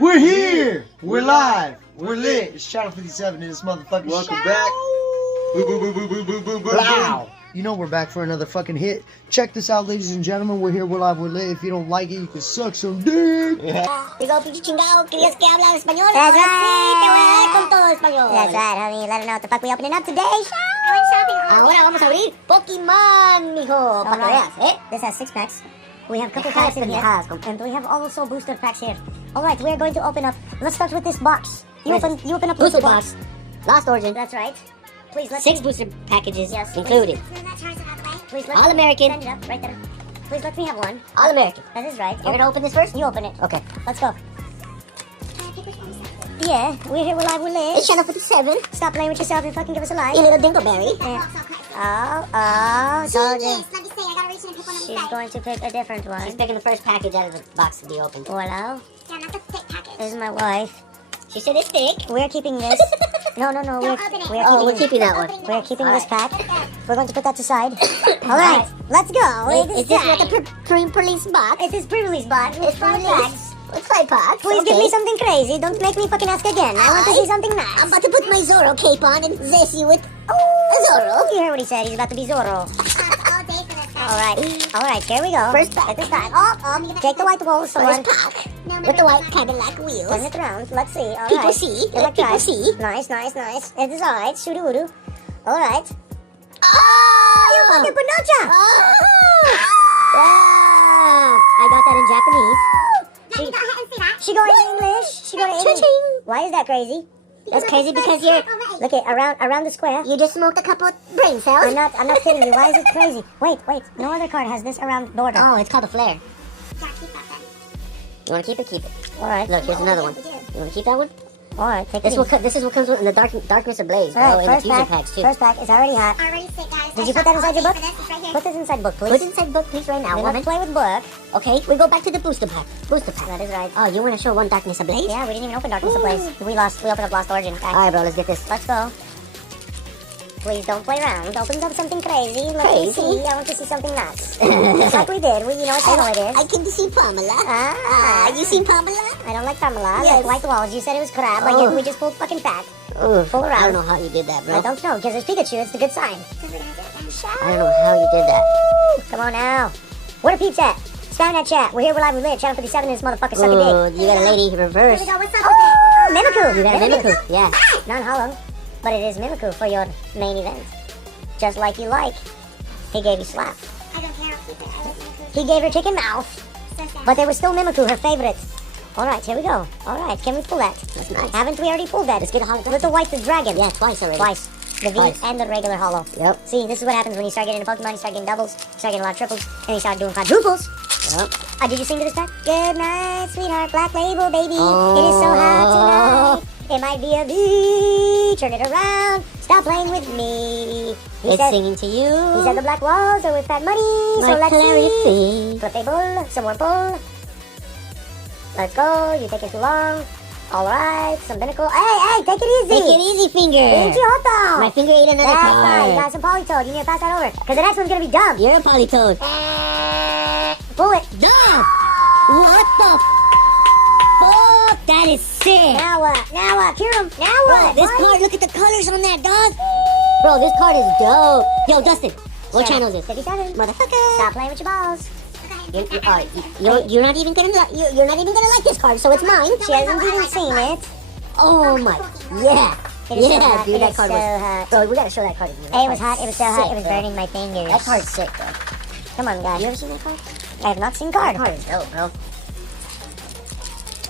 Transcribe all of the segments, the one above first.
We're here! We're live! We're lit! It's Channel 57 in this motherfucking Welcome show. back. Boo, boo, boo, boo, boo, boo, boo, boo. Wow! You know we're back for another fucking hit. Check this out, ladies and gentlemen. We're here, we're live, we're lit. If you don't like it, you can suck some dick! Digo, pinche chingado, ¿querías que hablara español? That's Ahora sí, te voy a dar right. con todo español. That's right, honey. Let them know what the fuck we opening up today. Ahora vamos a abrir Pokémon, mijo, para que Alright. veas, ¿eh? This has 6 packs. We have a couple Dejas, packs in here. dejas. And we have also booster packs here. Alright, we are going to open up. Let's start with this box. You Yes. open up the Booster box. Lost Origin. That's right. Please let 6 booster packages Yes. included. Please let All American. Stand it up right there. Please let me have one. All American. That is right. You're gonna open this first? You open it. Okay. Let's go. Yeah, we're here, we're live, we're lit. It's Channel 57. Stop playing with yourself and fucking give us a like. You little dingleberry. Told you. She's going to pick a different She's one. picking the first package out of the box to be opened. Hello? Yeah, not the thick package. This is my wife. She said it's thick. We're keeping this. No, Don't we're open it. We're keeping keeping that one. We're keeping All this right. pack. We're going to put that aside. All right, let's go. Is this what the pre-release box? It's his pre-release box. It's pre-release. It's 5 packs. Please give me something crazy. Don't make me fucking ask again. I want to see something I'm nice. about to put my Zorro cape on and zest you with a Zorro. You heard what he said. He's about to be Zorro. All day for this. All right, here we go. First pack. At this time. Take the white walls, someone. First pack with the white Cadillac wheels. Turn it around. Let's see. All right. People see. You like People that? see. Nice. It is all right. Shoo doo. All right. Oh, You fucking Pinocha! I got that in Japanese. Now you go ahead and see that. She going English. She going English. Cha-ching. Why is that crazy? That's crazy because you're Look at around the square. you just smoked a couple of brain cells. I'm not kidding you. Why is it crazy? Wait. No other card has this around border. Oh, it's called a flare. Yeah, keep that then. You want to keep it? Keep it. All right. Look, here's another one. We do. You want to keep that one? All right. Take This it. this is what comes with in the darkness ablaze, bro, All right. and the First fusion pack. packs too. First pack is already hot. Already sick, guys. Did you put that inside your book? For this. It's right here. Put this inside book, Put please. it inside book, please, right now, We woman. don't play with book. Okay, we go back to the booster pack. Booster pack. That is right. Oh, you want to show one darkness ablaze? Yeah, we didn't even open Darkness Ablaze. We opened up Lost Origin. All right, bro, let's get this. Let's go. Please don't play around. Open up something crazy. Let me Crazy? see. I want to see something nuts. Just like we did. You know what channel it is. I can see Pamela. You seen Pamela? I don't like Pamela. Yes. I like white walls. You said it was crab. Oh. We just pulled fucking fat. Ooh, Pull around. I don't know how you did that, bro. I don't know, because there's Pikachu. It's a good sign. Because we're gonna do it then. I don't know how you did that. Come on now. Where the peeps at? Spam that chat. We're here, we're live, we live. Channel 57 in this motherfucker. Suck a dick. Ooh, you got a lady Here reverse. we go. What's up Oh, with Mimikyu. You got a Mimikyu. Yeah. Non-hollow. But it is Mimikyu for your main event. Just like you like. He gave you slap. it? I don't care. I'll keep it. I love Mimikyu. He gave her chicken mouth. So sad. But there was still Mimikyu, her favorite. Alright, here we go. Alright, can we pull that? That's nice. Haven't we already pulled that? Let's get a hollow With the white dragon. Yeah, twice already. Twice. The V Twice. and the regular hollow. Yep. See, this is what happens when you start getting into Pokemon. You start getting doubles, you start getting a lot of triples, and you start doing quadruples. Yep. Did you sing to this pack? Good night, sweetheart. Black label, baby. It is so hot tonight. It might be a bee. Turn it around. Stop playing with me. He It's said, singing to you. he said the black walls are with that money. So My let's see. clarity. Flip a bull, some more bull. Let's go. You're taking too long. All right, some binnacle. Hey, take it easy. Take it easy, finger. Ichihoto. My finger ate another That's right. You card. got some Polytoad. You need to pass that over. Because the next one's going to be dumb. You're a polytoad. Pull it. Dumb. What the fuck? That is sick. Now what? Cure him. Now what? Bro, this card, look at the colors on that, dog. Bro, this card is dope. Yo, Dustin, what channel is this? 57. Motherfucker. Stop playing with your balls. You're not even gonna you're not even gonna like this card, so it's mine. She hasn't even seen it. Oh my, yeah, It is so yeah, hot. dude, It that is card so was. hot. Bro, we gotta show that card again. It was hot. It was so hot. It was bro. burning my fingers. That card's sick, bro. Come on, guys. You ever seen that card? I have not seen card. That card is dope, bro. The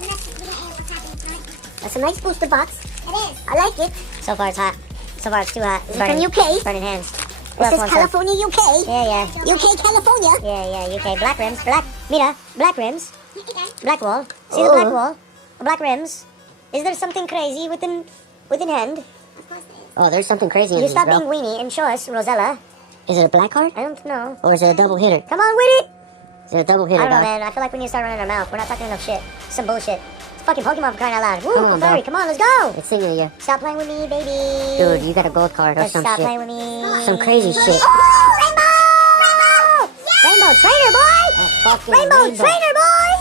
next we don't have what's happening tonight. That's a nice booster box. It is. I like it. So far it's hot. So far it's too hot. Is it from UK? Burning hands. This is California, UK. Yeah. UK, California. Yeah, UK. Black rims. Black rims. Okay. Black wall. See the black Oh. wall? Black rims. Is there something crazy within hand? Of course it is. Oh, there's something crazy in You these, stop bro. being weenie and show us, Rosella. Is it a black card? I don't know. Or is it a double hitter? Come on with it. Is it a double I hitter, don't know, dog? man. I feel like we need to start running our mouth. We're not talking enough shit. Some bullshit. It's fucking Pokemon for crying out loud. Woo, Come on, Clefairy, bro. come on, let's go. It's singing to you. Stop playing with me, baby. Dude, you got a gold card or Just some stop shit. playing with me. Some crazy shit. Oh, Rainbow! Rainbow Trainer, boy! A fucking Rainbow Trainer, boy!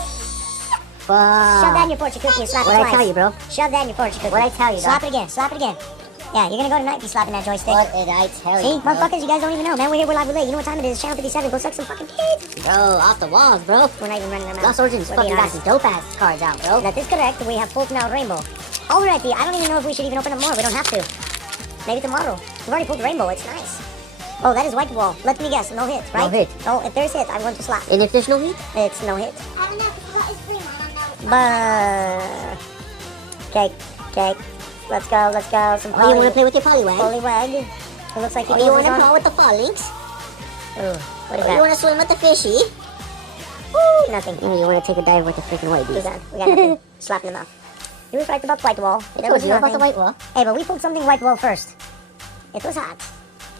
fuck? that in your fortune cookie and slap it What'd I twice. tell you, bro? Shove that in your fortune cookie. What'd I tell you, Slap dog? it again. Slap it again. Yeah, you're gonna go tonight if you slapping that joystick. What did I tell See, you, bro? motherfuckers, you guys don't even know, man. We're here, we're live, we're late. You know what time it is? Channel 57. Go suck some fucking kids. Bro, off the walls, bro. We're not even running them out. Lost Origins We're fucking being got honest. some dope-ass cards out, bro. That is correct. We have pulled now Rainbow. Alrighty, I don't even know if we should even open up more. We don't have to. Maybe tomorrow. We've already pulled Rainbow. It's nice. Oh, that is white wall. Let me guess. No hits, right? No hit. Oh, if there's hit, I'm going to slap. And if there's no hit? It's no hit. I don't know, because what is green? I don't know. Cake. Cake. Let's go. Let's go. Some Oh, you want to play with your Poliwag? Poliwag. It looks like he Oh, you want goes to on. play with the Phalanx? Ooh, what is Oh, you that? want to swim with the fishy? Ooh, nothing. Oh, you want to take a dive with the freaking white We beast? got nothing. Slap in the mouth. He was right about white wall. I There told was you about nothing. the white wall. Hey, but we pulled something white wall first. It was hot.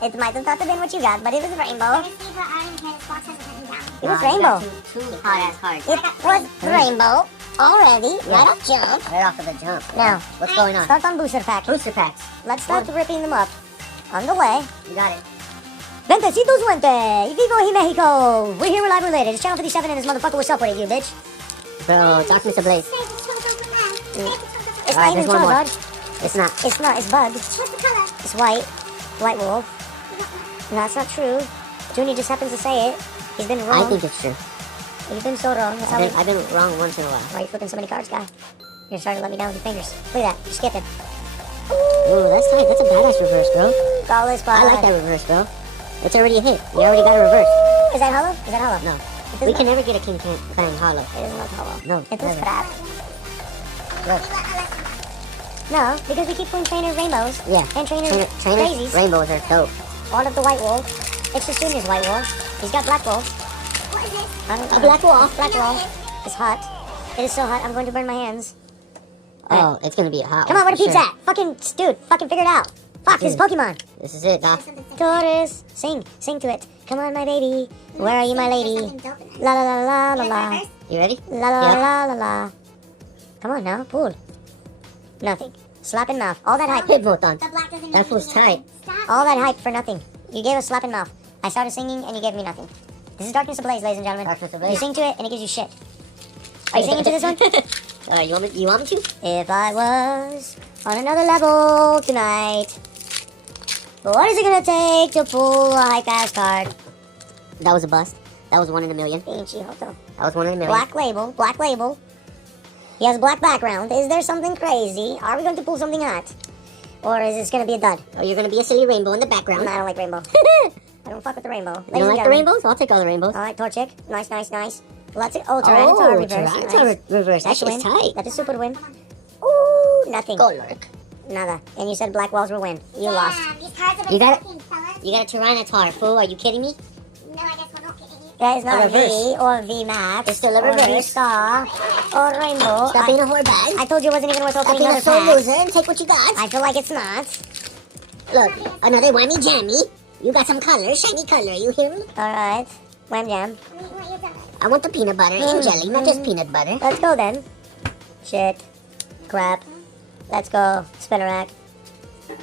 It might have not have been what you got, but it was rainbow. Let me see what orange has box has written down. It was rainbow. Two hot-ass cards. It was rainbow already. Right off jump. Right off of the jump. Now, What's going on? start on booster pack. Booster packs. Let's start ripping them up. On the way. You got it. Ventecitos Wente. Vivo y Mexico. We're here, we're live, related. It's Channel 57 and this motherfucker. What's up with you, bitch? Bro, Darkness Ablaze. Save the chocolate from them. Save the chocolate from It's All right, not even there's one more. Charizard. It's not. It's not. It's bug. What's the color? It's white. White wolf. No, that's not true. Junior just happens to say it. He's been wrong. I think it's true. He's been so wrong. That's how I've been wrong once in a while. Why are you flipping so many cards, guy? You're starting to let me down with your fingers. Look at that. You're skipping. Ooh, that's tight. That's a badass reverse, bro. Call this I like that reverse, bro. It's already a hit. You already got a reverse. Is that hollow? Is that hollow? No. It We is can never get a King Clan hollow. It is not hollow. No, It is never. crap. Look. No, because we keep pulling trainer rainbows. Yeah. And trainer Trainers, crazies. rainbows are dope. All of the white wolf. It's just Junior's white wolf. He's got black wolf. What is this? I don't know. A black wolf? Black wolf. It's hot. It is so hot. I'm going to burn my hands. Oh, it's gonna be a hot Come on, one where the for peeps sure. at? Fucking dude, fucking figure it out. Fuck, this is Pokemon. This is it, Doc. Taurus, sing to it. Come on, my baby. Where are you, my lady? La la la la la la. You ready? La la Yeah. la la la. Come on now, pull. Nothing. Slap in mouth. All that hype. Hit both on. The black doesn't That feels tight. Stop. All that hype for nothing. You gave us slap in mouth. I started singing and you gave me nothing. This is Darkness Ablaze, ladies and gentlemen. Darkness Ablaze. You sing to it and it gives you shit. Are you singing to this one? You want me to? If I was on another level tonight, but what is it gonna take to pull a hype ass card? That was a bust. That was 1 in a million. That That was 1 in a million. Black label, black label. He has a black background. Is there something crazy? Are we going to pull something hot? Or is this gonna be a dud? Oh, you're gonna be a silly rainbow in the background. I don't like rainbow. I don't fuck with the rainbow. You don't like the rainbows? I'll take all the rainbows. Alright, Torchic. Nice, nice, nice. Let's see. Oh, Tyranitar reverse. Tyranitar Nice. reverse. That That's a shit's win. tight. That is super win. Ooh, nothing. Go, Lurk. Nada. And you said black walls were win. You lost. These cards are You got it? fucking fellas. You got a Tyranitar, fool. Are you kidding me? No, I guess we're not kidding you. That is not A V reverse. or V Max. It's still a or V reverse. Star or Rainbow. Stop being a whore bag. I told you it wasn't even worth Stop opening being a another sore pack. loser and take what you got. I feel like it's not. Look, another whammy jammy. You got some color, shiny color. You hear me? Alright. Wham jam. What you done? I want the peanut butter and jelly, not just peanut butter. Let's go then. Shit. Crap. Let's go. Spinnerack.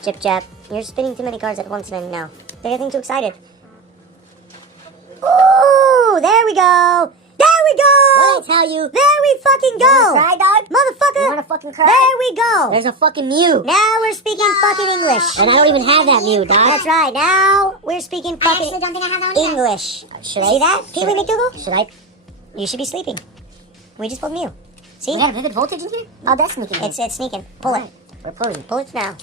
Chip chap. You're spinning too many cards at once now. They're getting too excited. Ooh! There we go! There we go! What I tell you? There we fucking go! You wanna cry, dog? Motherfucker! You wanna fucking cry? There we go! There's a fucking Mew. Now we're speaking fucking English. And I don't even have that Mew, dog. That's right. Now we're speaking I actually fucking don't think I have that one either. English. Should See I? that? Pee Wee McDougal? Should I? You should be sleeping. We just pulled Mew. See? We got a vivid voltage in here? Oh, that's sneaking. It's sneaking. Pull it. We're pulling. Pull it now.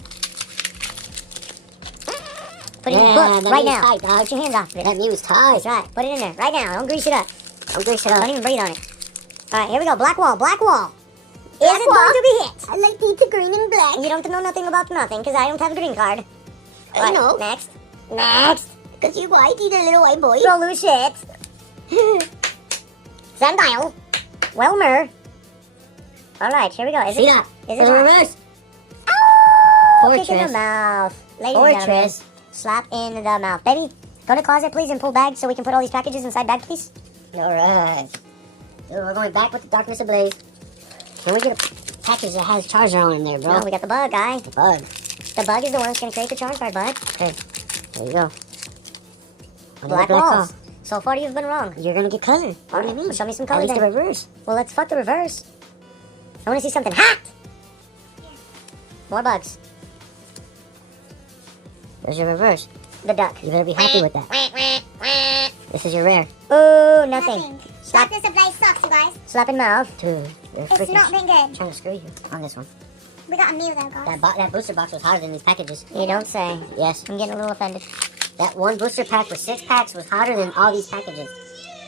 Put it in Yeah, your book that right Mew's now. tight, dog. Get your hands off of it. That Mew is tight. That's right. Put it in there right now. Don't grease it up. I'm good shit Don't up. even breathe on it. All right, here we go. Black wall. Black wall. Is Black it wall? going to be hit? I like to eat the green and black. You don't know nothing about nothing because I don't have a green card. I Right, know. Next. Next. Because you white, eat a little white boy. Roll loose shit. Sundial. Welmer. All right, here we go. Is See it? that? Is It's it? a reverse. Kick in the Fortress. mouth. Ladies and gentlemen, Fortress. slap in the mouth. Baby, go to closet, please, and pull bags so we can put all these packages inside bag, please. Alright. So we're going back with the Darkness Ablaze. Can we get a package that has Charizard on in there, bro? No, we got the bug, guy. Bug. The bug is the one that's going to create the charge card, bud. Okay. There you go. Black Another walls. So far, you've been wrong. You're gonna get color. What do you Alright, mean? well, show me some At color least then. the reverse. Well, let's fuck the reverse. I want to see something hot. More bugs. There's your reverse. The duck. You better be happy with that. This is your rare. Ooh, nothing. Slap. Darkness Ablaze sucks, you guys. Slap in mouth. Dude, they're It's not been good. trying to screw you on this one. We got a meal though, guys. That booster box was hotter than these packages. You don't say. Yes. I'm getting a little offended. That one booster pack with 6 packs was hotter than all these packages.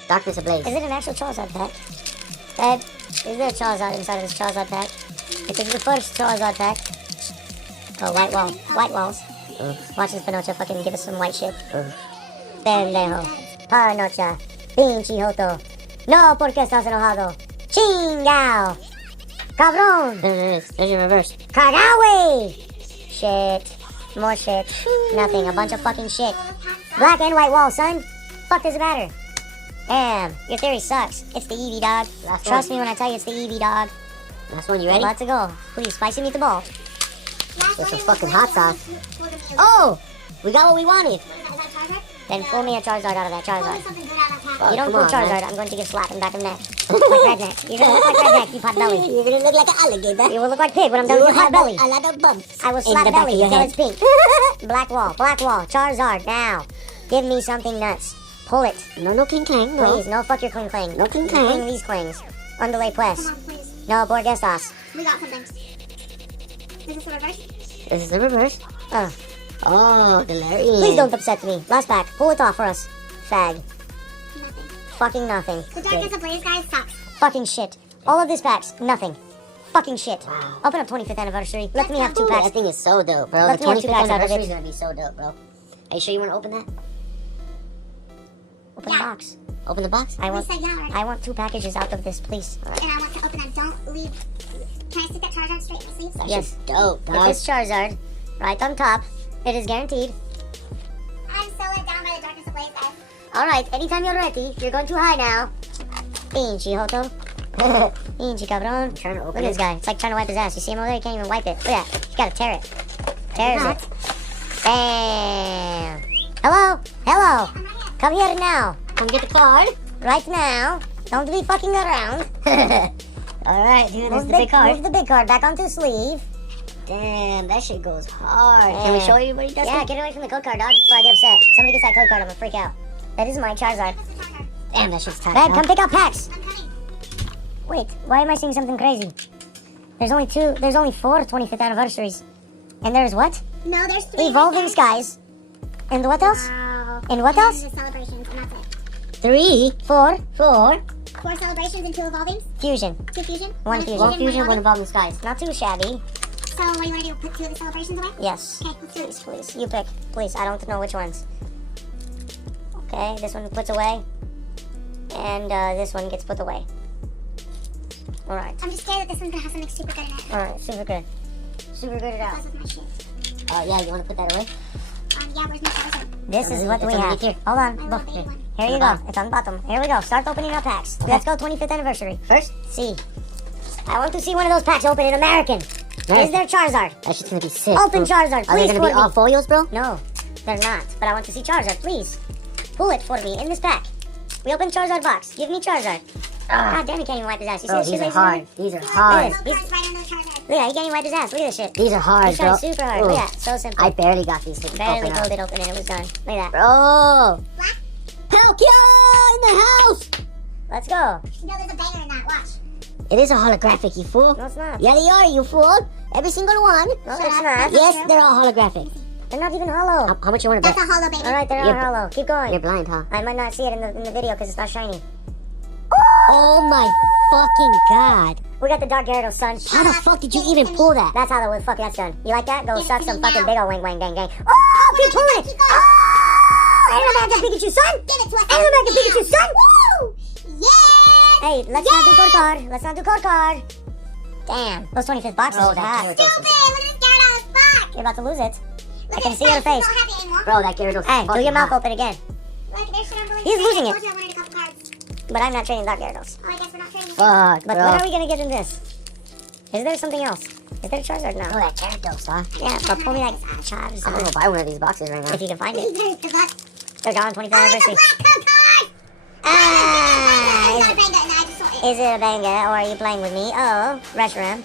Darkness Ablaze. Is it an actual Charizard pack? Dad, is there a Charizard inside of this Charizard pack? This is the first Charizard pack. Oh, white wall. White walls. Watch this Pinocha fucking give us some white shit. Pendejo. Panocha. Pinche Joto. No, porque estás enojado. Chingao. Cabrón. There's your reverse. Cagawe. Shit. More shit. Nothing. A bunch of fucking shit. Black and white wall, son. Fuck does it matter? Damn. Your theory sucks. It's the Eevee, dog. Trust me when I tell you it's the Eevee, dog. Last one, you ready? Let's go. Please, spicy meatball. With some fucking hot sauce. Oh! We got what we wanted. Then pull me a Charizard out of that Charizard. You don't pull Charizard, I'm going to give slap in the back of the neck. Like Redneck. You're going to look like Redneck, you pot belly. You're going to look like an alligator. You will look like Pig when I'm done with your hot belly. A lot of bumps. I will slap belly until it's pink. Black wall, Charizard, now. Give me something nuts. Pull it. No cling clang, no. Please, no fuck your cling clang. No cling clang. Cling these clings. Underlay pues. Come on, please. No, por gestas. We got something. Is this the reverse? This is the reverse. Oh, Galarian. Please don't upset me. Last pack. Pull it off for us. Fag. Nothing. Fucking nothing. The Darkness Ablaze, guys, sucks. Fucking shit. All of these packs. Nothing. Fucking shit. Wow. Open up 25th anniversary. Let me have 2 packs. That thing is so dope, bro. Let the 25th anniversary is going to be so dope, bro. Are you sure you want to open that? Open the box. Open the box? I want 2 packages out of this, please. And I want to open that. Don't leave. Can I stick that Charizard straight in the sleeves? That's just dope, dog. With this Charizard, right on top, it is guaranteed. I'm so let down by the Darkness Ablaze, guys. Alright, anytime you're ready, you're going too high now. Pinche Joto. Pinche cabron. Trying to open Look at this guy. It's like trying to wipe his ass. You see him over there? He can't even wipe it. Look at that. You gotta tear it. Tears it. Bam. Hello? Hello. Come here now. Come get the card. Right now. Don't be fucking around. Alright, dude, this is the big card. Move the big card back onto the sleeve. Damn, that shit goes hard. Can we show you what he does? Yeah, get away from the code card, dog, before I get upset. Somebody gets that code card, I'm gonna freak out. That is my Charizard. Damn, that shit's tight. Babe, come pick up packs. I'm coming. Wait, why am I seeing something crazy? There's only 4 25th anniversaries. And there's what? No, there's 3. Evolving Skies. And what else? Wow. And what else? The celebrations, and that's it. 3, 4. 4 celebrations and 2 evolvings. Fusion. 2 fusion. 1 fusion. 1 fusion, 1 evolving skies. Not too shabby. So what do you want to do? Put 2 of the celebrations away? Yes. Okay, let's do it. Please. You pick. Please, I don't know which ones. Okay, this one puts away. And this one gets put away. Alright. I'm just scared that this one's going to have something super good in it. Alright, super good. Super good it out. Goes with my shit. Yeah, you want to put that away? Yeah, where's my Charizard? This is what we have. Here. Hold on. I love baby one. Here you go. It's on the bottom. Here we go. Start opening our packs. Okay. Let's go 25th anniversary. First, see. I want to see one of those packs open in American. Is there Charizard? That shit's gonna be sick. Open Charizard, please. Are they gonna be all folios, bro? No, they're not. But I want to see Charizard, please. Pull it for me in this pack. We open Charizard box. Give me Charizard. God damn, he can't even wipe his ass. You see this shit? These are hard. These are hard. Look, right under the Charizard. Look at, he can't even wipe his ass. Look at this shit. These are hard, He's bro. trying super hard. Ooh. Look at that. So simple. I barely got these things Barely open pulled up. it open and it was done. Look at that. Bro! Black? Palkia in the house! Let's go. No, there's a banger in that. Watch. It is a holographic, you fool. No, it's not. Yeah, they are, you fool. Every single one. No, it's not. Yes, they're all holographic. They're not even hollow. How much you want to bet? That's a hollow baby. Alright, they're all You're- hollow. Keep going. You're blind, huh? I might not see it in the video because it's not shiny. Oh my fucking god. We got the Dark Gyarados, son. How the fuck did you even pull that? That's how the fuck that's done. You like that? Go Give it suck to some me fucking now. big ol' wing wang gang gang. Oh, keep pulling it! Keep going. Oh! Animagic Pikachu, son! Give it to us. Animagic now. Pikachu, son! Woo! Yeah! Hey, let's not do code card. Let's not do code card. Damn, those 25th boxes Oh, are that hot. Gyarados. Stupid! Look at this Gyarados. Fuck! You're about to lose it. Look can at see his your face. face. He's not happy anymore. Bro, that Gyarados is Hey, do fucking your mouth hot. open again. Look, there's shit unbelievable. He's losing I it. told you I wanted a couple cards. But I'm not trading Dark Gyarados. Oh, I guess we're not trading. Fuck, But bro. when are we gonna get in this? Is there something else? Is there Charizard Oh, now? that Gyarados, huh? Yeah, but pull me that I'm Charizard. gonna go buy one of these boxes right now. If you can find it. Good luck. They're gone 25th Oh, it's a anniversary. black code card! Ah! It's not a bang, and I just saw it. Is it a banger or are you playing with me? Oh, rush ram.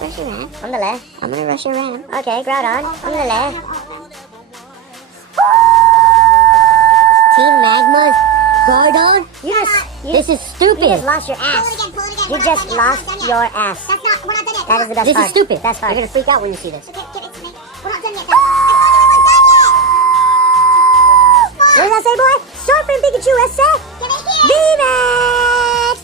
Rush your ram. On the left. I'm gonna rush your ram. Okay, Groudon. On the left. Team Magma's Gardon? This is stupid. You just lost your ass. Pull it again. You just lost your ass. That's not, we're not done yet. That is the best This part. is stupid. That's hard. You're gonna freak out when you see this. Okay, give it to me. We're not done yet. Though. What does that say, boy? Surfing Pikachu, I said. Get it here. VMAX!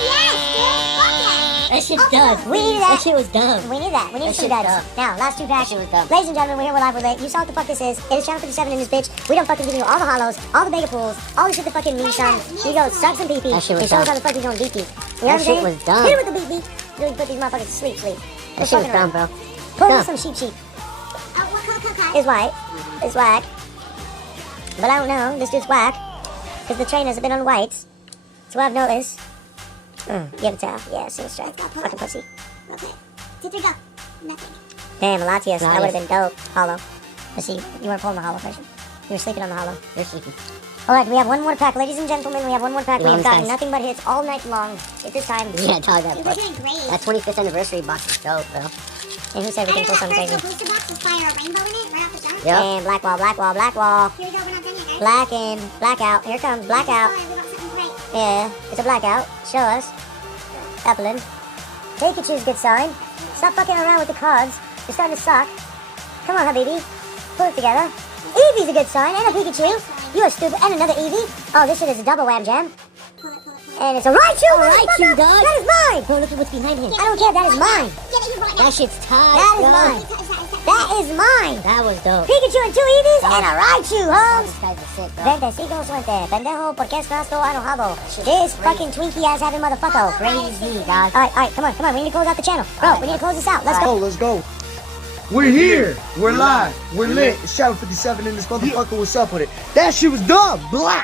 Yes, dude. Fuck yes. That shit's dumb. We need that. That shit was dumb. We need that. We need That two shit's duds. dumb. Now, last two packs. That shit was dumb. Ladies and gentlemen, we're here, we're live, we're lit. You saw what the fuck this is. It is Channel 57 in this bitch. We don't fucking give you all the hollows, all the mega pools, all the shit that fucking means something. We go suck some pee-pee. That shit was It shows dumb. how the fuck we going deep-pee. You know That what I'm shit saying? was dumb. Hit it with the beat-beat. Really put these motherfuckers to sleep. That We're shit was fucking dumb, around. bro. Pull Dumb. in some sheep. Oh, what color? It's white. It's whack. But I don't know. This dude's whack. Because the trainers have been on whites. So I've noticed. Give it to her. Yeah, single strike. Fucking pussy. Real quick. 2, 3, go. Nothing. Damn, Latias. That Nice. would have been dope. Hollow. Let's see. You weren't pulling the hollow version. You were sleeping on the hollow. You're sleepy. Alright, we have one more pack. Ladies and gentlemen, we have one more pack. You We know have what I'm gotten saying? nothing but hits all night long. At this time. Yeah, dog, that Dude, we're book. doing great. That 25th anniversary box is dope, bro. And who said we I can pull remember something that crazy? first booster box was fire a rainbow in it right off the jump. Yep. And black wall, black wall, black wall. Here we go. We're not done yet, guys. Black in, blackout. Here comes blackout. Oh, we got something great. Yeah, it's a blackout. Show us. Evelyn. Pikachu's a good sign. Stop fucking around with the cards. You're starting to suck. Come on, Habibi. Pull it together. Eevee's a good sign. And a Pikachu. You are stupid. And another Eevee. Oh, this shit is a double wham jam. Pull it. And it's a Raichu, Raichu, motherfucker! dog. That is mine! Bro, look at what's behind him. I don't care, that is mine! Get it, you brought it That down. shit's tight, That is bro. mine! Is that- That is mine! That was dope. Pikachu and 2 Eevees and a Raichu, Holmes! These guys are sick, bro. Vente, sigo suerte. Pendejo, porque estás todo enojado? This fucking Twinkie ass having motherfucker. Crazy, dog. Alright, come on. We need to close out the channel. Bro, we need to close this out. Let's go. Let's go. We're here. We're live. We're lit. It's Channel 57 in this motherfucker. What's up with it? That shit was dumb. Blah.